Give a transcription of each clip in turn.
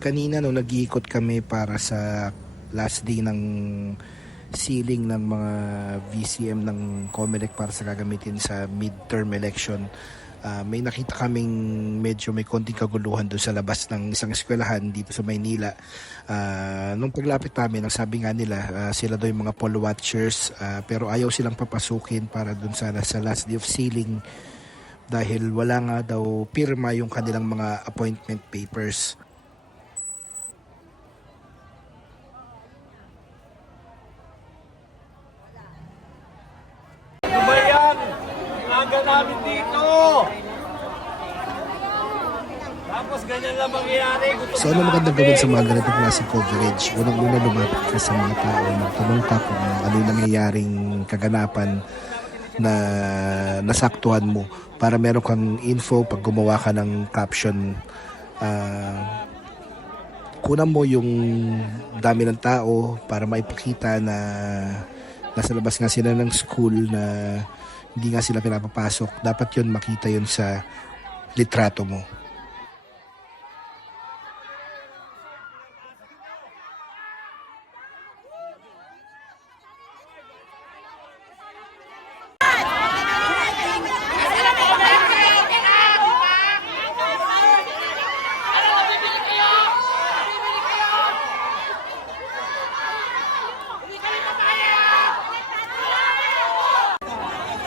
Kanina nung nag-iikot kami para sa last day ng sealing ng mga VCM ng COMELEC para sa gagamitin sa midterm election, may nakita kaming medyo may konting kaguluhan doon sa labas ng isang eskwelahan dito sa Maynila. Nung paglapit namin, ang sabi nga nila, sila daw yung mga poll watchers, pero ayaw silang papasukin para doon sa last day of sealing dahil wala nga daw pirma yung kanilang mga appointment papers. Ano ba yan? Aga namin dito! Tapos ganyan lang mangyayari. So ano magandang gawin sa mga ganitong klaseng coverage? Unang-una lumapit ka sa mga tao, magtanong ka kung ano yung nangyayaring kaganapan na nasaktuhan mo para meron kang info pag gumawa ka ng caption. Kunan mo yung dami ng tao para maipakita na nasa labas nga sila ng school, na hindi nga sila pinapapasok. Dapat yun makita yun sa litrato mo.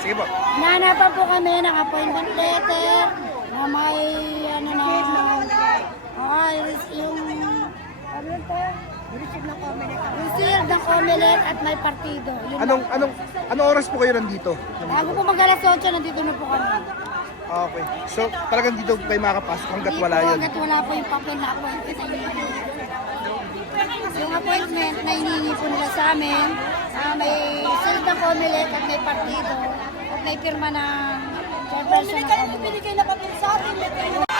Sige po. Nahanapan po kami ng appointment letter na may ano na yung receive ng COMELEC at may partido. Yun Anong oras po kayo nandito? Bago po mag-alas 8, nandito na po kami. Okay. So talagang dito kayo makakapasok hanggat wala yun. Hanggat wala po yung papel na appointment na hinihingi. Yung appointment na hinihingi po nila sa amin, may seal ng COMELEC at may partido at may pirma ng chairperson ng COMELEC.